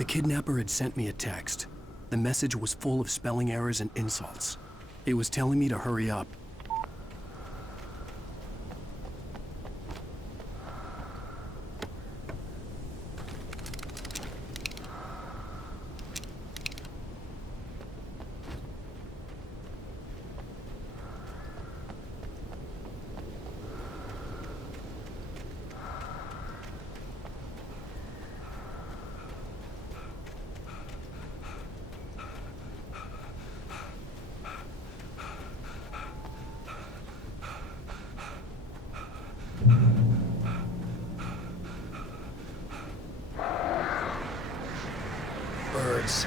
The kidnapper had sent me a text. The message was full of spelling errors and insults. It was telling me to hurry up. Birds.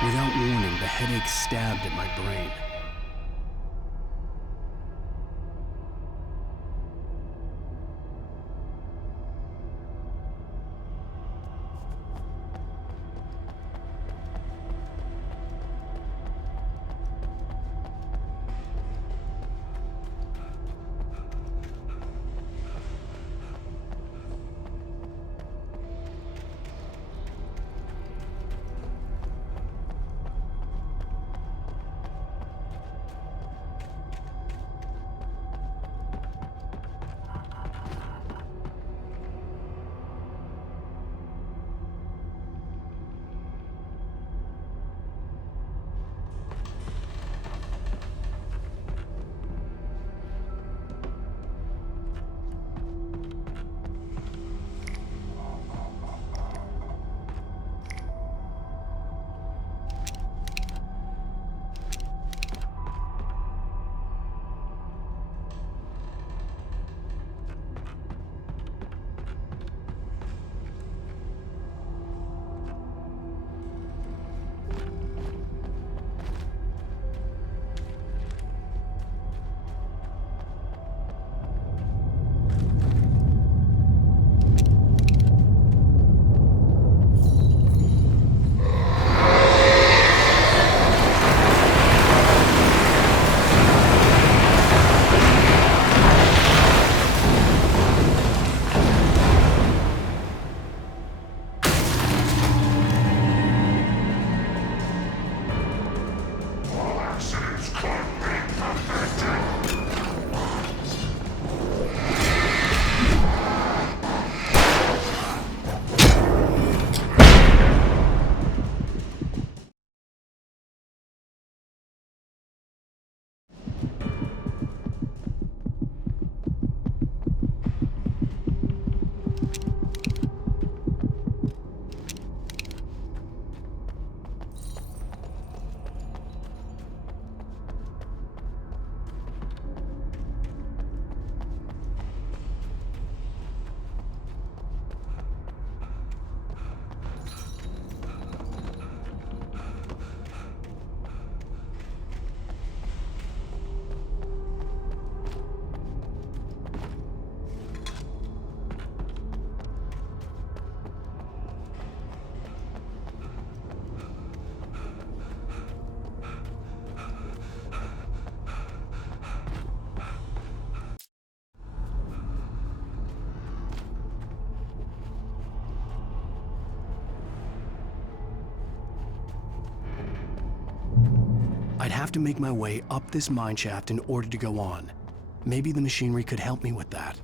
Without warning, the headache stabbed at my brain. I'd have to make my way up this mine shaft in order to go on. Maybe the machinery could help me with that.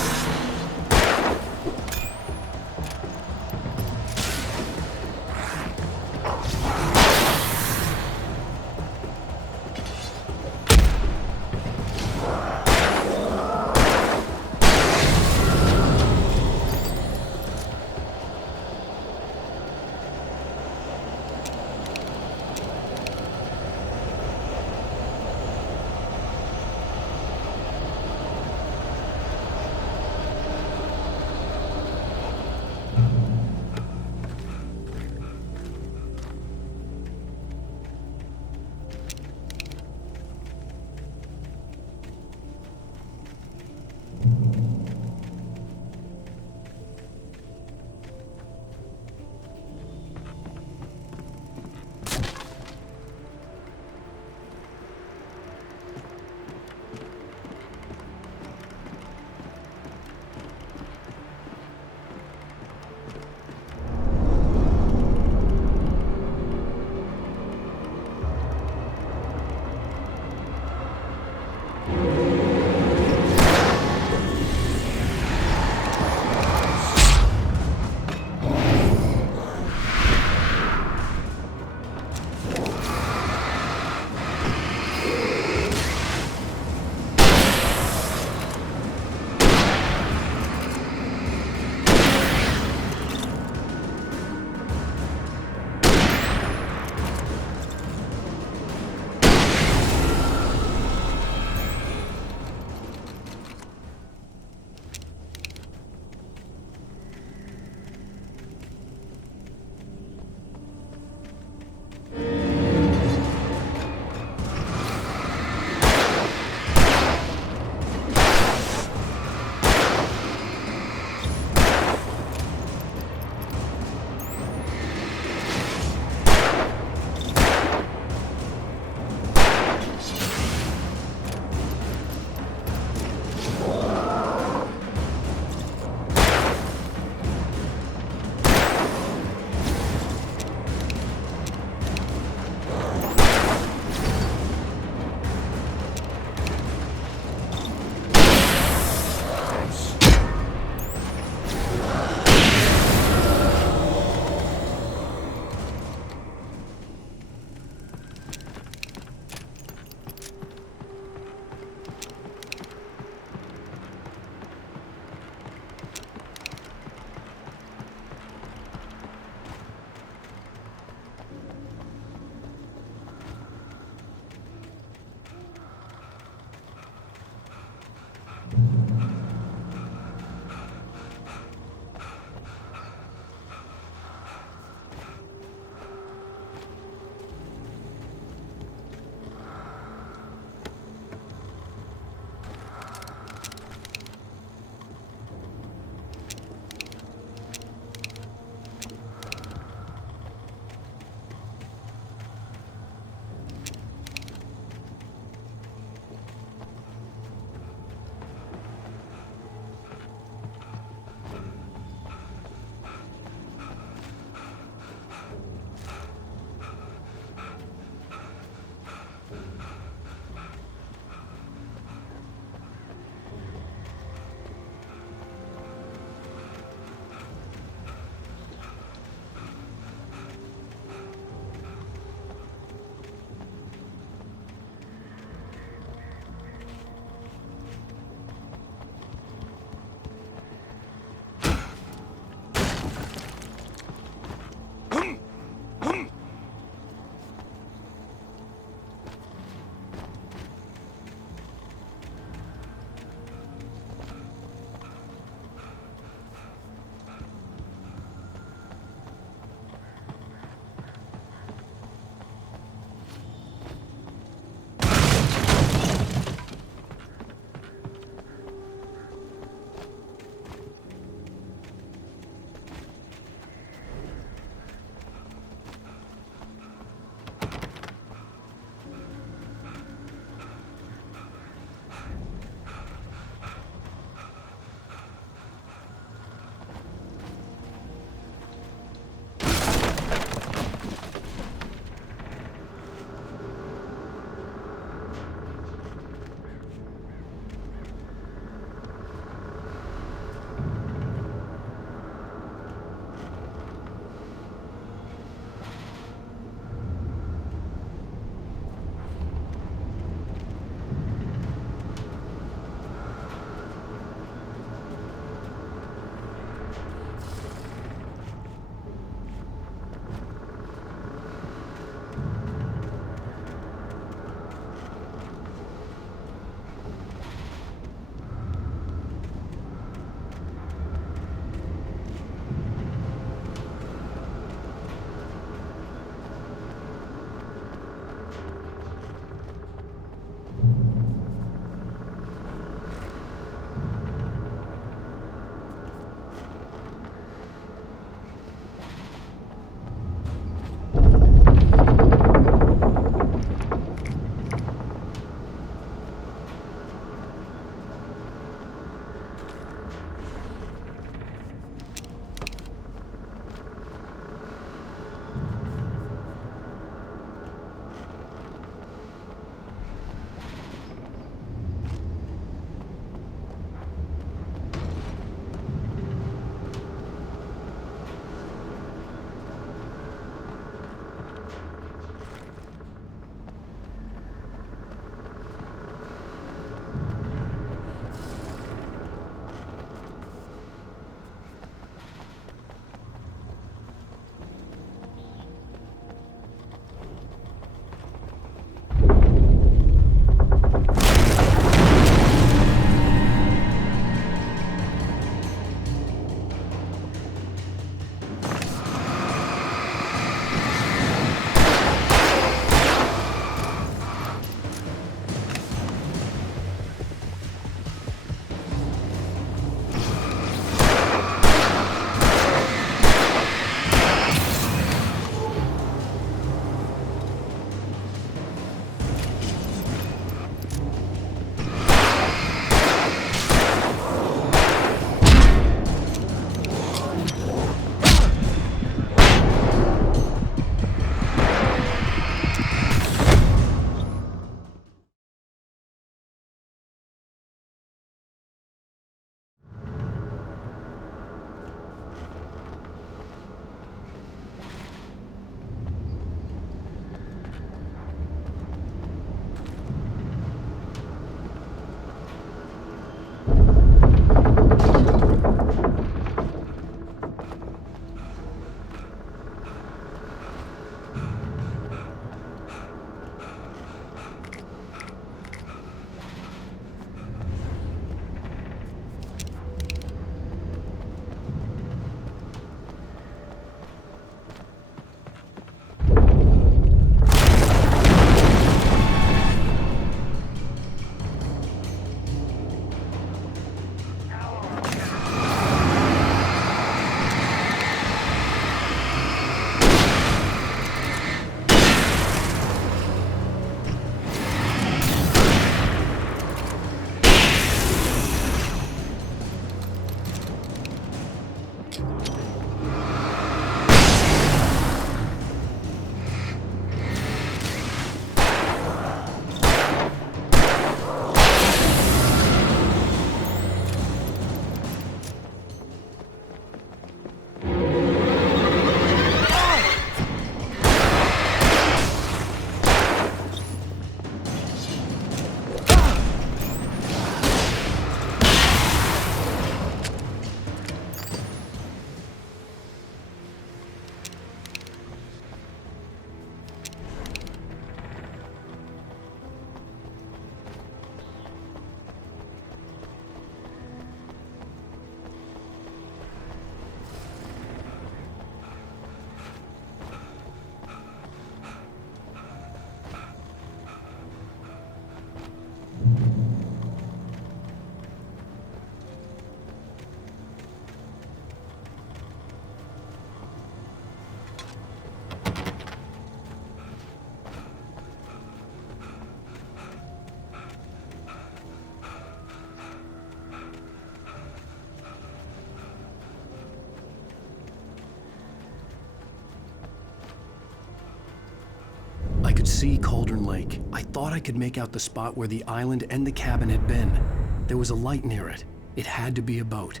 could see Cauldron Lake. I thought I could make out the spot where the island and the cabin had been. There was a light near it. It had to be a boat.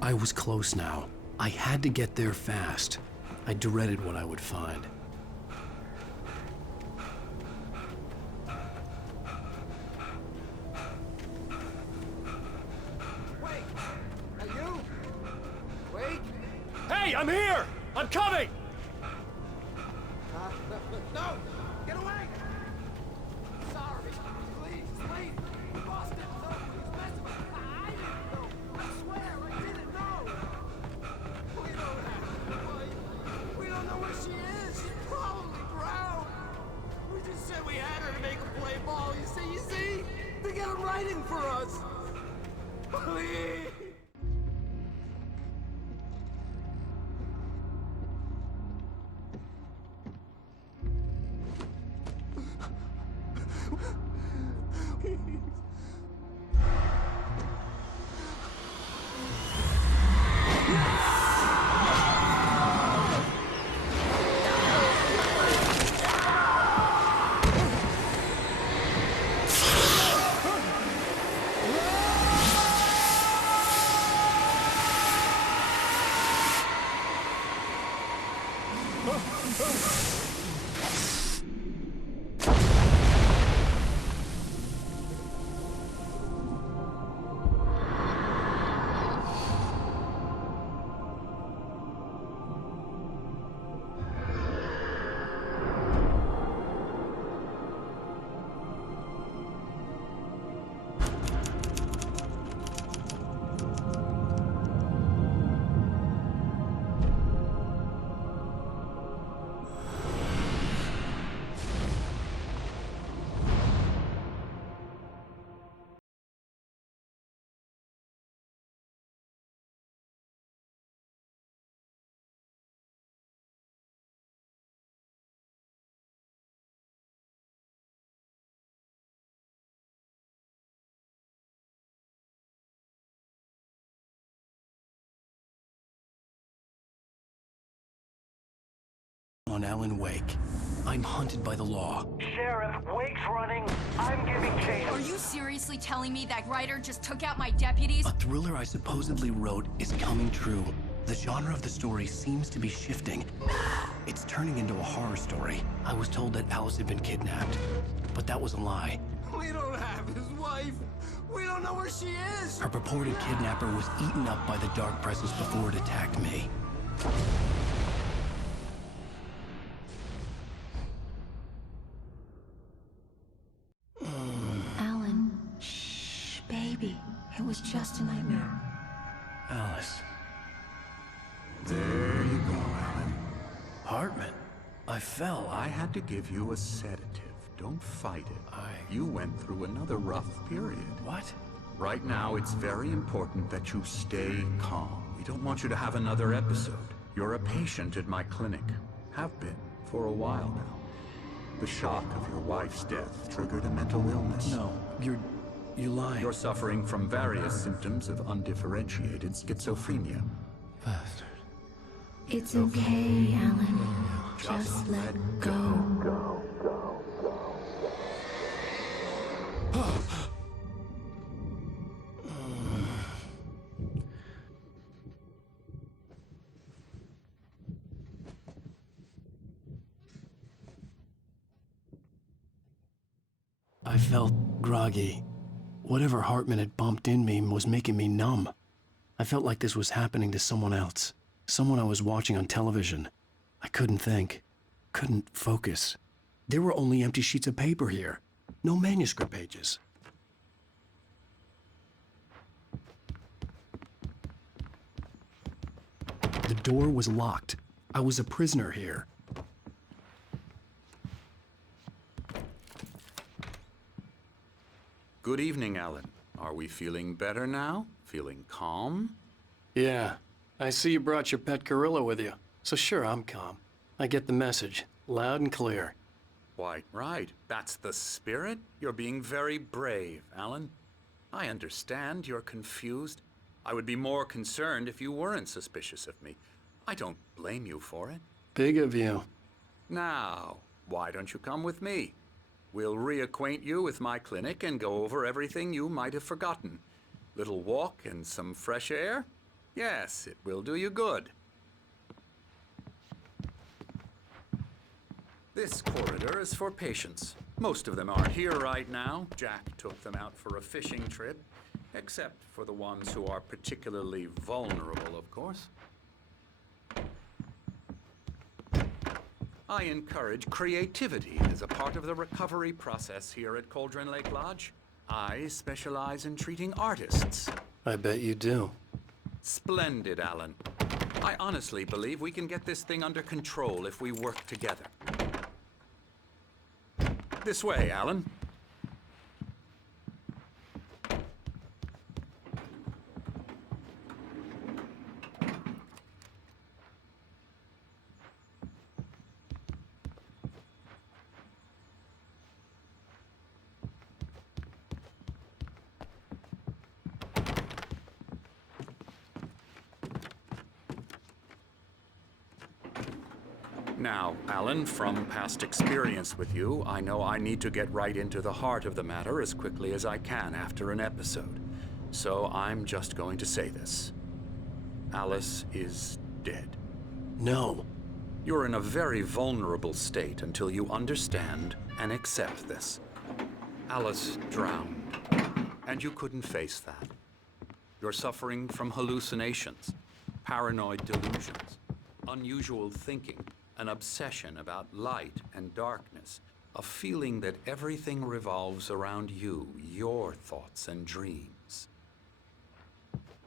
I was close now. I had to get there fast. I dreaded what I would find. Wait! Are you? Wait! Hey, I'm here! I'm coming! No! Get away! Sorry. Please, please. Boss didn't know. He's messing with me. I didn't know. I swear, I didn't know. We don't have her wife. We don't know where she is. She's probably drowned. We just said we had her to make a play ball. You see? They got him writing for us. Please. On Alan Wake. I'm hunted by the law. Sheriff, Wake's running. I'm giving chase. Are you seriously telling me that writer just took out my deputies? A thriller I supposedly wrote is coming true. The genre of the story seems to be shifting. It's turning into a horror story. I was told that Alice had been kidnapped, but that was a lie. We don't have his wife. We don't know where she is. Her purported kidnapper was eaten up by the dark presence before it attacked me. Alan, shh, baby. It was just a nightmare. Alice. There you go, Alan. Hartman. I fell. I had to give you a sedative. Don't fight it. You went through another rough period. What? Right now, it's very important that you stay calm. We don't want you to have another episode. You're a patient at my clinic. Have been for a while now. The shock of your wife's death triggered a mental illness. No, you lied. You're suffering from various symptoms of undifferentiated schizophrenia. Bastard. It's okay, Alan. Just let go. I felt groggy. Whatever Hartman had bumped in me was making me numb. I felt like this was happening to someone else. Someone I was watching on television. I couldn't think. Couldn't focus. There were only empty sheets of paper here. No manuscript pages. The door was locked. I was a prisoner here. Good evening, Alan. Are we feeling better now? Feeling calm? Yeah. I see you brought your pet gorilla with you. So sure, I'm calm. I get the message. Loud and clear. Quite right. That's the spirit. You're being very brave, Alan. I understand you're confused. I would be more concerned if you weren't suspicious of me. I don't blame you for it. Big of you. Now, why don't you come with me? We'll reacquaint you with my clinic and go over everything you might have forgotten. Little walk and some fresh air? Yes, it will do you good. This corridor is for patients. Most of them are here right now. Jack took them out for a fishing trip, except for the ones who are particularly vulnerable, of course. I encourage creativity as a part of the recovery process here at Cauldron Lake Lodge. I specialize in treating artists. I bet you do. Splendid, Alan. I honestly believe we can get this thing under control if we work together. This way, Alan. Now, Alan, from past experience with you, I know I need to get right into the heart of the matter as quickly as I can after an episode. So I'm just going to say this. Alice is dead. No. You're in a very vulnerable state until you understand and accept this. Alice drowned, and you couldn't face that. You're suffering from hallucinations, paranoid delusions, unusual thinking, an obsession about light and darkness, a feeling that everything revolves around you, your thoughts and dreams.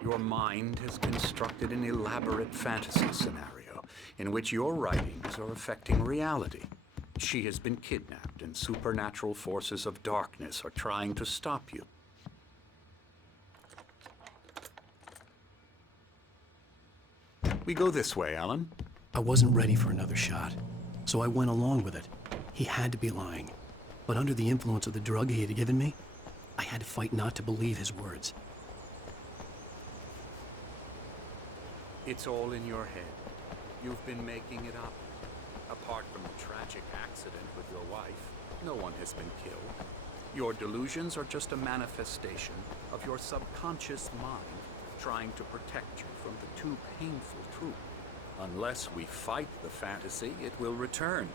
Your mind has constructed an elaborate fantasy scenario in which your writings are affecting reality. She has been kidnapped and supernatural forces of darkness are trying to stop you. We go this way, Alan. I wasn't ready for another shot, so I went along with it. He had to be lying. But under the influence of the drug he had given me, I had to fight not to believe his words. It's all in your head. You've been making it up. Apart from the tragic accident with your wife, no one has been killed. Your delusions are just a manifestation of your subconscious mind trying to protect you from the too painful truth. Unless we fight the fantasy, it will return.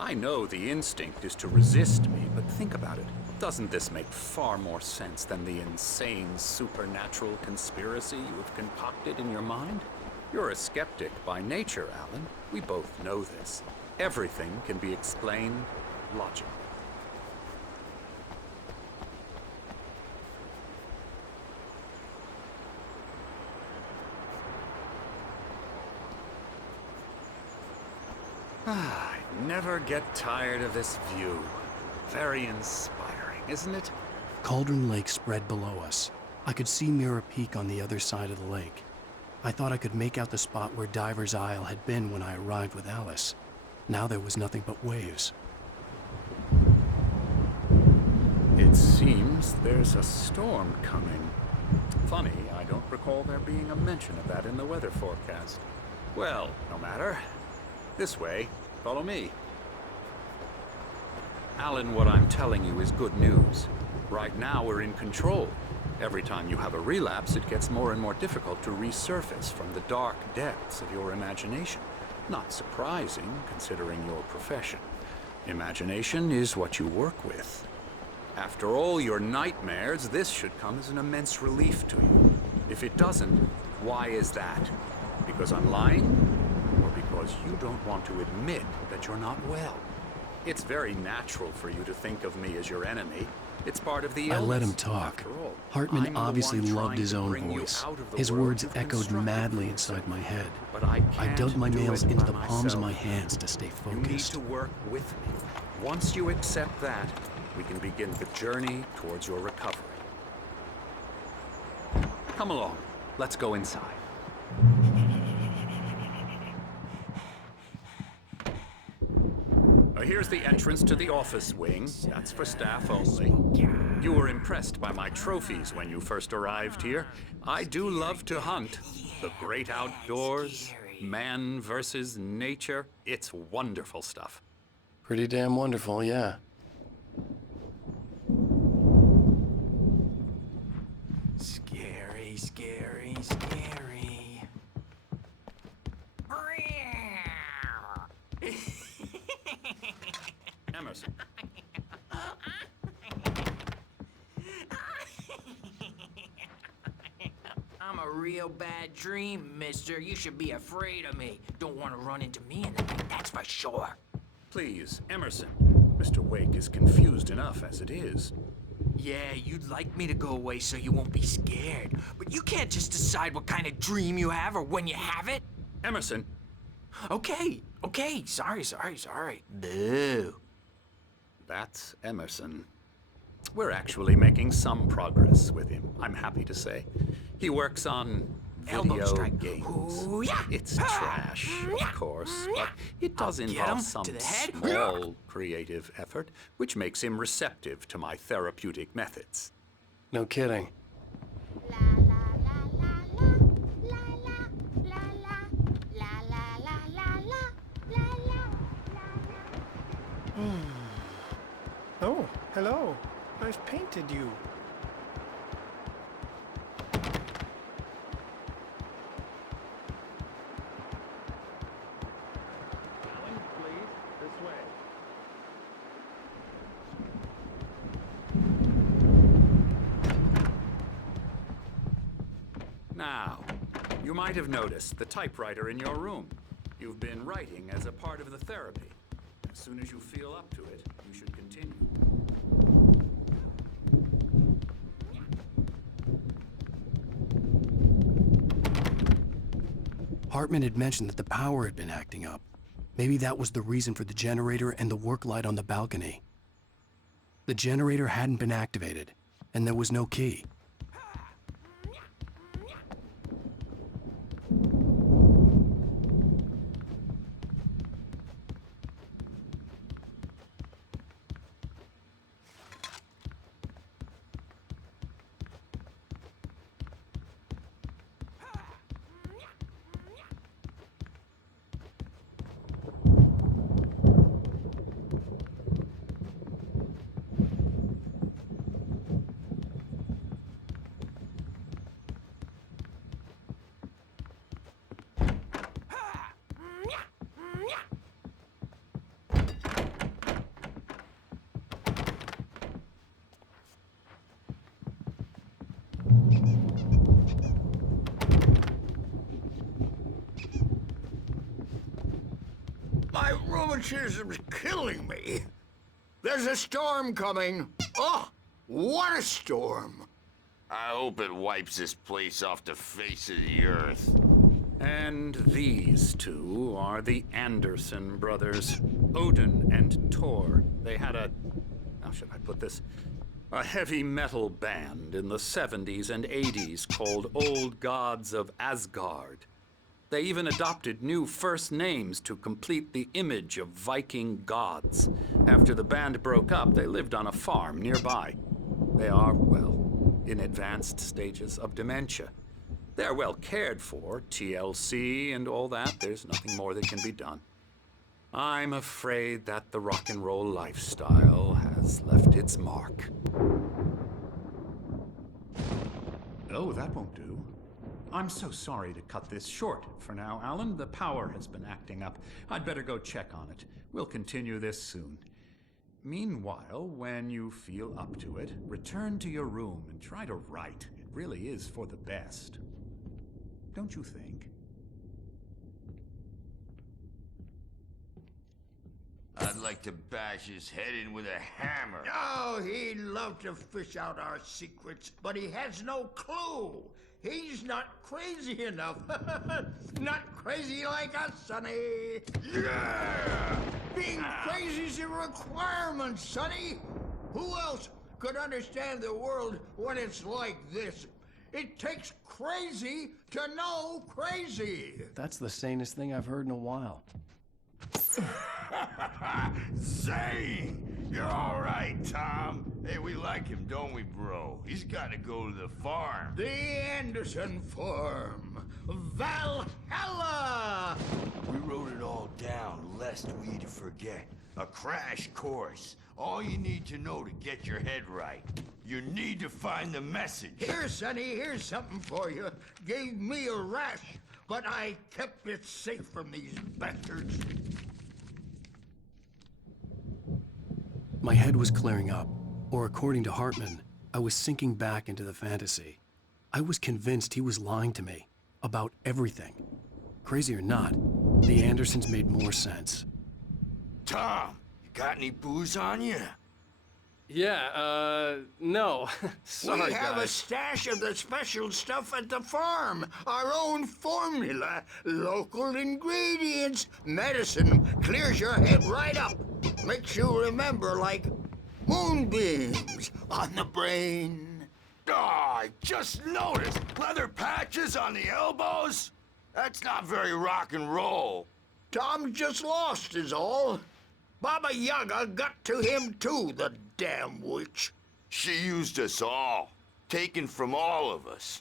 I know the instinct is to resist me, but think about it. Doesn't this make far more sense than the insane supernatural conspiracy you have concocted in your mind? You're a skeptic by nature, Alan. We both know this. Everything can be explained logically. I never get tired of this view. Very inspiring, isn't it? Cauldron Lake spread below us. I could see Mirror Peak on the other side of the lake. I thought I could make out the spot where Diver's Isle had been when I arrived with Alice. Now there was nothing but waves. It seems there's a storm coming. Funny, I don't recall there being a mention of that in the weather forecast. Well, no matter. This way. Follow me. Alan, what I'm telling you is good news. Right now, we're in control. Every time you have a relapse, it gets more and more difficult to resurface from the dark depths of your imagination. Not surprising, considering your profession. Imagination is what you work with. After all your nightmares, this should come as an immense relief to you. If it doesn't, why is that? Because I'm lying? Or because you don't want to admit that you're not well? It's very natural for you to think of me as your enemy. It's part of the illness. I let him talk. Hartman obviously loved his own voice. His words echoed madly inside my head. But I dug my nails into the palms of my myself. hands to stay You need focused. to work with me. Once you accept that, we can begin the journey towards your recovery. Come along. Let's go inside. Here's the entrance to the office wing. That's for staff only. You were impressed by my trophies when you first arrived here. I do love to hunt. The great outdoors, man versus nature. It's wonderful stuff. Pretty damn wonderful, yeah. Scary, scary, scary. Emerson. I'm a real bad dream, mister. You should be afraid of me. Don't want to run into me in the night, that's for sure. Please, Emerson. Mr. Wake is confused enough as it is. Yeah, you'd like me to go away so you won't be scared. But you can't just decide what kind of dream you have or when you have it. Emerson. Okay. Sorry. Boo. That's Emerson. We're actually making some progress with him, I'm happy to say. He works on Elbow video strike. games. Ooh, yeah. It's trash, of course, but it does I'll get involve him some to the head. small creative effort, which makes him receptive to my therapeutic methods. No kidding. Oh, hello. I've painted you. Alan, please, this way. Now, you might have noticed the typewriter in your room. You've been writing as a part of the therapy. As soon as you feel up to it, you should continue. Hartman had mentioned that the power had been acting up. Maybe that was the reason for the generator and the work light on the balcony. The generator hadn't been activated, and there was no key. My rheumatism's killing me. There's a storm coming. Oh, what a storm. I hope it wipes this place off the face of the earth. And these two are the Anderson brothers, Odin and Thor. They had how should I put this? A heavy metal band in the 70s and 80s called Old Gods of Asgard. They even adopted new first names to complete the image of Viking gods. After the band broke up, they lived on a farm nearby. They are, well, in advanced stages of dementia. They're well cared for, TLC and all that. There's nothing more that can be done. I'm afraid that the rock and roll lifestyle has left its mark. Oh, that won't do. I'm so sorry to cut this short for now, Alan. The power has been acting up. I'd better go check on it. We'll continue this soon. Meanwhile, when you feel up to it, return to your room and try to write. It really is for the best. Don't you think? I'd like to bash his head in with a hammer. Oh, he'd love to fish out our secrets, but he has no clue. He's not crazy enough. Not crazy like us, Sonny. Yeah! Being crazy's a requirement, Sonny. Who else could understand the world when it's like this? It takes crazy to know crazy. That's the sanest thing I've heard in a while. Zane! You're all right, Tom. Hey, we like him, don't we, bro? He's got to go to the farm. The Anderson Farm. Valhalla! We wrote it all down, lest we forget. A crash course. All you need to know to get your head right. You need to find the message. Here, Sonny, here's something for you. Gave me a rash, but I kept it safe from these bastards. My head was clearing up, or according to Hartman, I was sinking back into the fantasy. I was convinced he was lying to me about everything. Crazy or not, the Andersons made more sense. Tom, you got any booze on you? Yeah, no. Sorry, We have a guys. stash of the special stuff at the farm. Our own formula. Local ingredients. Medicine clears your head right up. Makes you remember like moonbeams on the brain. Oh, I just noticed. Leather patches on the elbows? That's not very rock and roll. Tom just lost is all. Baba Yaga got to him too, the damn witch. She used us all. Taken from all of us.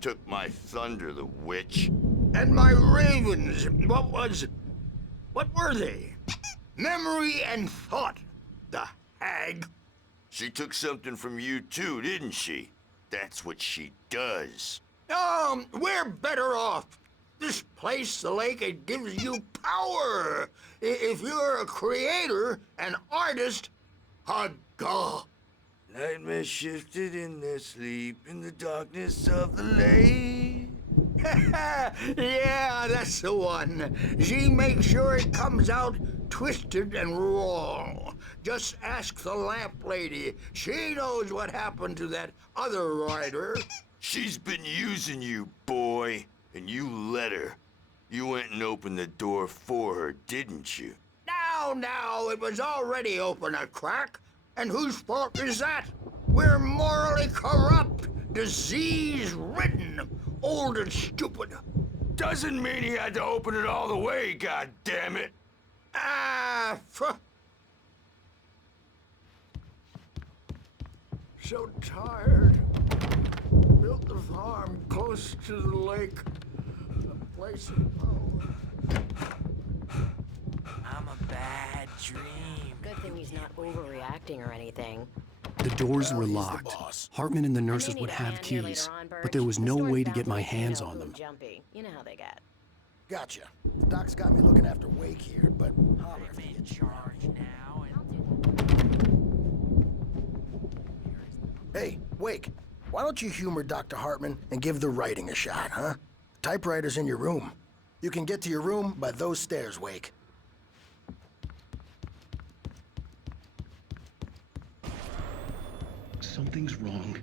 Took my thunder, the witch. And my ravens, what were they? Memory and thought, the hag. She took something from you too, didn't she? That's what she does. We're better off. This place, the lake, it gives you power. If you're a creator, an artist, a god. Nightmare shifted in their sleep in the darkness of the lake. Yeah, that's the one. She makes sure it comes out twisted and raw. Just ask the lamp lady. She knows what happened to that other rider. She's been using you, boy, and you let her. You went and opened the door for her, didn't you? Now, it was already open a crack. And whose fault is that? We're morally corrupt, disease-ridden, old and stupid. Doesn't mean he had to open it all the way, goddammit. So tired. Built the farm close to the lake. A place of power. I'm a bad dream. Good thing he's not overreacting or anything. The doors were locked. Hartman and the nurses would have keys, but there was no way to get my hands on them. Jumpy. You know how they get. Gotcha. The doc's got me looking after Wake here, but holler if you get Charge now and... Hey, Wake, why don't you humor Dr. Hartman and give the writing a shot, huh? Typewriter's in your room. You can get to your room by those stairs, Wake. Something's wrong.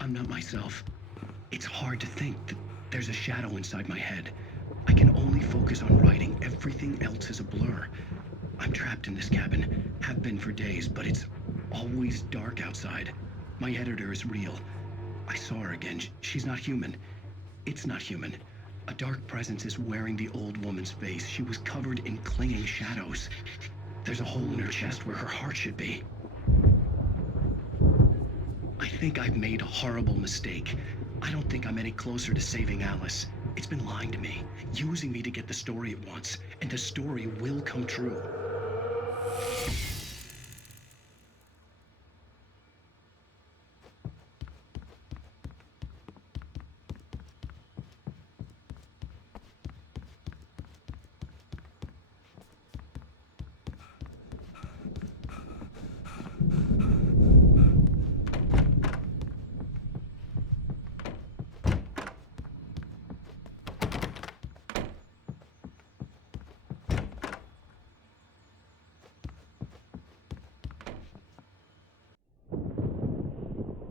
I'm not myself. It's hard to think that there's a shadow inside my head. I can only focus on writing. Everything else is a blur. I'm trapped in this cabin. Have been for days, but it's always dark outside. My editor is real. I saw her again. She's not human. It's not human. A dark presence is wearing the old woman's face. She was covered in clinging shadows. There's a hole in her chest where her heart should be. I think I've made a horrible mistake. I don't think I'm any closer to saving Alice. It's been lying to me, using me to get the story it wants, and the story will come true.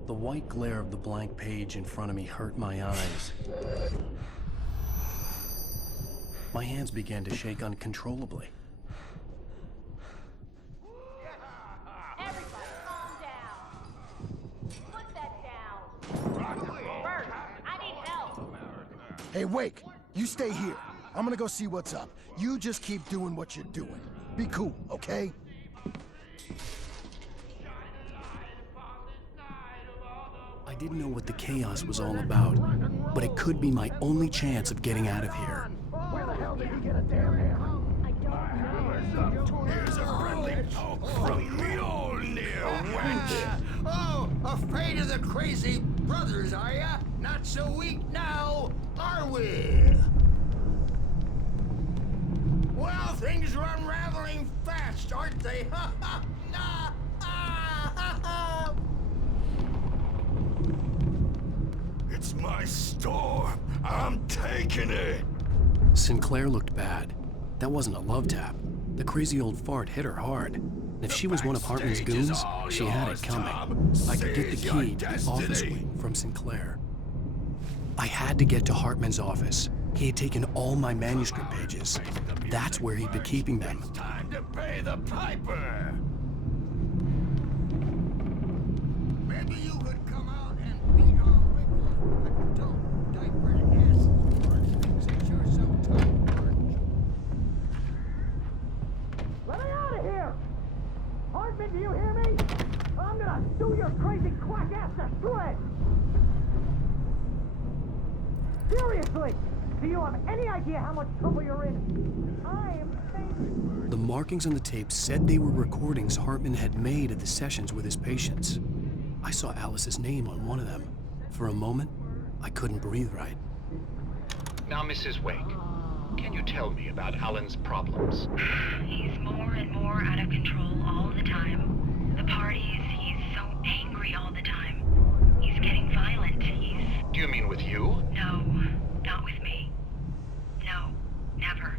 The white glare of the blank page in front of me hurt my eyes. My hands began to shake uncontrollably. Everybody, calm down. Put that down. Bert, I need help. Hey, Wake, you stay here. I'm gonna go see what's up. You just keep doing what you're doing. Be cool, okay? I didn't know what the chaos was all about, but it could be my only chance of getting out of here. Where the hell did he get a damn hammer? Here's a friendly poke from me old near wench. Oh, afraid of the crazy brothers, are ya? Not so weak now, are we? Well, things are unraveling fast, aren't they? Ha ha! Nah! Ah, ha, ha. It's my storm. I'm taking it. Sinclair looked bad. That wasn't a love tap. The crazy old fart hit her hard. And if she was one of Hartman's goons, she had it coming. I could get the key to the office wing from Sinclair. I had to get to Hartman's office. He had taken all my manuscript pages. That's where he'd be keeping them. Time to pay the piper. Maybe you could come out and beat our record, but don't diaper ass first, since you're so tough. Let me out of here! Hartman, do you hear me? I'm gonna sue your crazy quack ass to shreds! Seriously! Do you have any idea how much trouble you're in? I am thinking... The markings on the tape said they were recordings Hartman had made at the sessions with his patients. I saw Alice's name on one of them. For a moment, I couldn't breathe right. Now, Mrs. Wake, can you tell me about Alan's problems? He's more and more out of control all the time. The parties, he's so angry all the time. He's getting violent. Do you mean with you? No, not with me. No, never.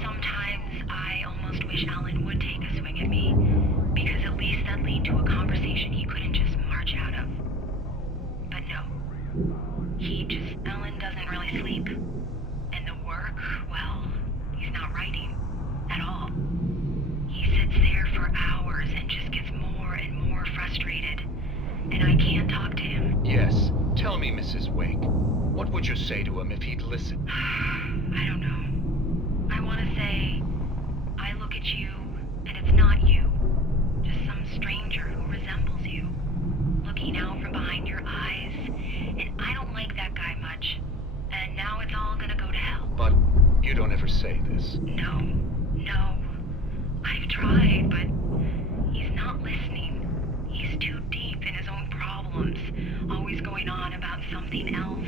Sometimes I almost wish Alan would take a swing at me, because at least that'd lead to a conversation he couldn't just march out of. But no. Alan doesn't really sleep. And the work, well, he's not writing at all. He sits there for hours and just gets more and more frustrated. And I can't talk to him. Yes. Tell me, Mrs. Wake, what would you say to him if he'd listen? I don't know. I want to say, I look at you, and it's not you. Just some stranger who resembles you. Looking out from behind your eyes. And I don't like that guy much. And now it's all gonna go to hell. But you don't ever say this. No. I've tried, but he's not listening. He's too deep in his own problems, always going on about something else.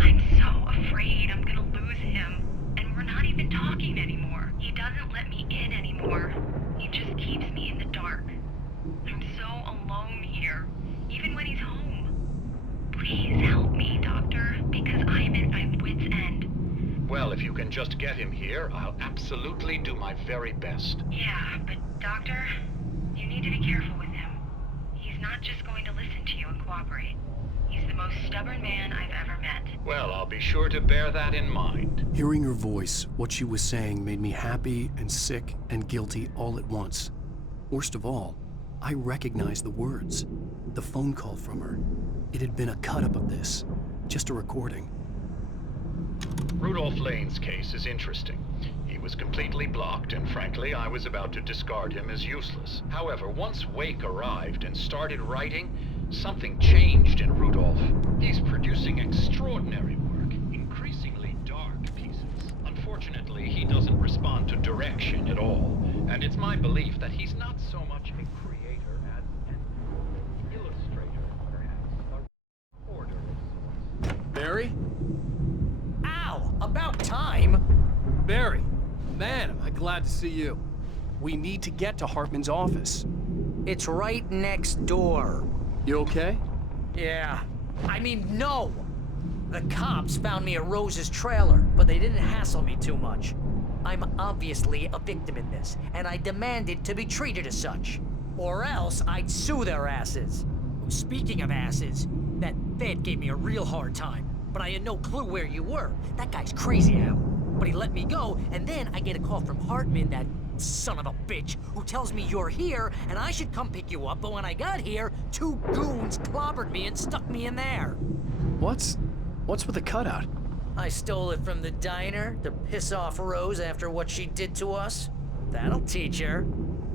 I'm so afraid I'm gonna lose him, and we're not even talking anymore. He doesn't let me in anymore. He just keeps me in the dark. I'm so alone here, even when he's home. Please help me, Doctor, because I'm at my wit's end. Well, if you can just get him here, I'll absolutely do my very best. Yeah, but Doctor, you need to be careful with him. He's not just going to listen to you and cooperate. He's the most stubborn man I've ever met. Well, I'll be sure to bear that in mind. Hearing her voice, what she was saying made me happy and sick and guilty all at once. Worst of all, I recognized the words. The phone call from her. It had been a cut-up of this. Just a recording. Rudolph Lane's case is interesting. He was completely blocked, and frankly, I was about to discard him as useless. However, once Wake arrived and started writing, something changed in Rudolph. He's producing extraordinary work, increasingly dark pieces. Unfortunately, he doesn't respond to direction at all, and it's my belief that he's not so much a creator as an illustrator, perhaps, a recorder of sorts. Barry? Ow! About time! Barry! Man, am I glad to see you. We need to get to Hartman's office. It's right next door. You okay? Yeah. I mean, no! The cops found me at Rose's trailer, but they didn't hassle me too much. I'm obviously a victim in this, and I demanded to be treated as such. Or else I'd sue their asses. Speaking of asses, that Fed gave me a real hard time, but I had no clue where you were. That guy's crazy, Al. But he let me go, and then I get a call from Hartman, that son of a bitch, who tells me you're here, and I should come pick you up, but when I got here, 2 goons clobbered me and stuck me in there. What's What's with the cutout? I stole it from the diner to piss off Rose after what she did to us. That'll teach her.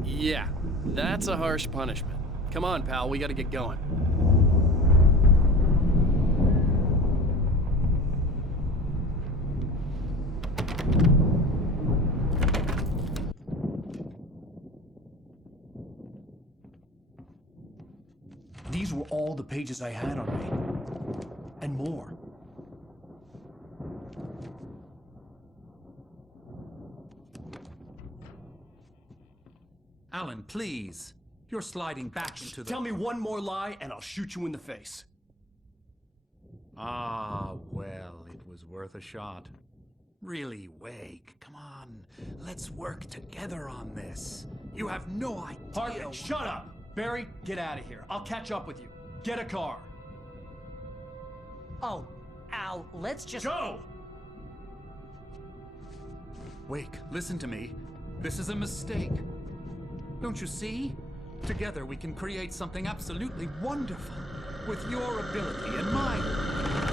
Yeah, that's a harsh punishment. Come on, pal, we gotta get going. These were all the pages I had on me. And more. Alan, please. You're sliding back into the... Tell me one more lie and I'll shoot you in the face. Ah, well, it was worth a shot. Really, Wake, come on. Let's work together on this. You have no idea... Hartman, shut up! Barry, get out of here. I'll catch up with you. Get a car. Oh, Al, let's just... Go! Wake, listen to me. This is a mistake. Don't you see? Together we can create something absolutely wonderful. With your ability and mine.